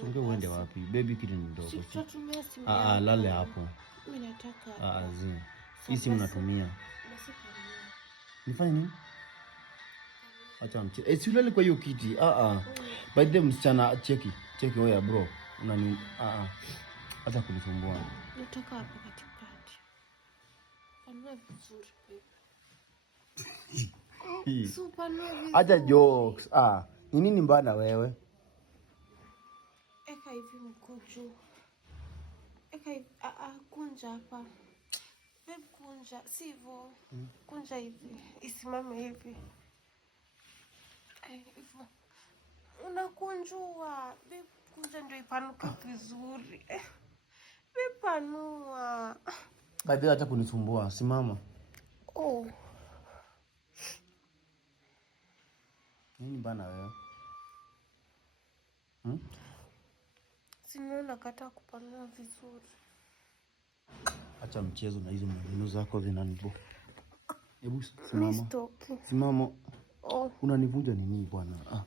Songe uende wapi? Baby kitu ndogo. Tutatumia simu. Lale hapo. Mimi nataka. Zi. Hii simu natumia. Nifanye nini? Acha mche. Si ulale kwa hiyo kiti. By the msichana cheki oya bro. Unani acha kunisumbua. Nataka hapo katikati. Panua vizuri baby. Super noise. Acha jokes. Ni nini mbaya na wewe? Eka hivi mkojo. Eka hivi, kunja hapa. Babe kunja, sivyo. Kunja hivi, isimame hivi. Hivyo. Unakunjua. Babe kunja ndio ipanuke vizuri. Babe panua. Babe acha kunisumbua, simama. Nini bana wewe? Sina nakataa kupanua vizuri. Acha mchezo na hizo maneno zako zinanibo. Hebu simama. Mimi sitoki. Simama. Unanivunja nini bwana?